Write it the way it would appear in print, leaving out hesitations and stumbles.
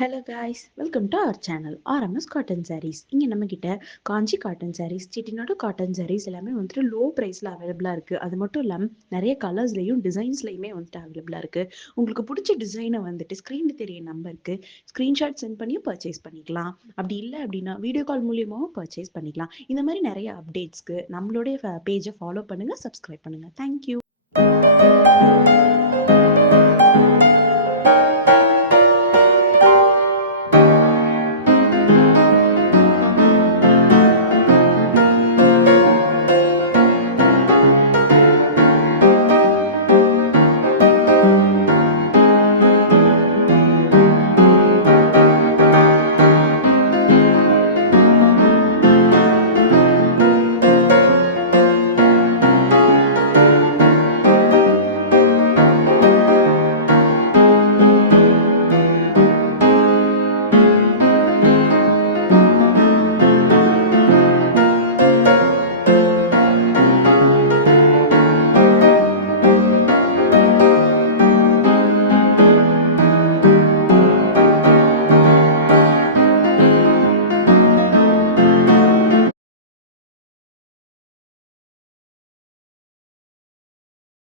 Hello guys, welcome to our channel RMS cotton saris. இங்கே நம்மக்கிட்ட காஞ்சி cotton saris, Chettinad cotton saris எல்லாமே வந்துட்டு லோ ப்ரைஸில் அவைலபிளாக இருக்குது. அது மட்டும் இல்லாமல் நிறைய கலர்ஸ்லையும் டிசைன்ஸ்லையுமே வந்துட்டு அவைலபிளாக இருக்குது. உங்களுக்கு பிடிச்ச டிசைனை வந்துட்டு ஸ்க்ரீனில் தெரிய நம்பருக்கு ஸ்க்ரீன்ஷாட் சென்ட் பண்ணி பர்ச்சேஸ் பண்ணிக்கலாம். அப்படி இல்லை அப்படின்னா வீடியோ கால் மூலியமாகவும் பர்ச்சேஸ் பண்ணிக்கலாம். இந்த மாதிரி நிறைய அப்டேட்ஸ்க்கு நம்மளுடைய பேஜை ஃபாலோ பண்ணுங்கள், சப்ஸ்கிரைப் பண்ணுங்கள். தேங்க்யூ.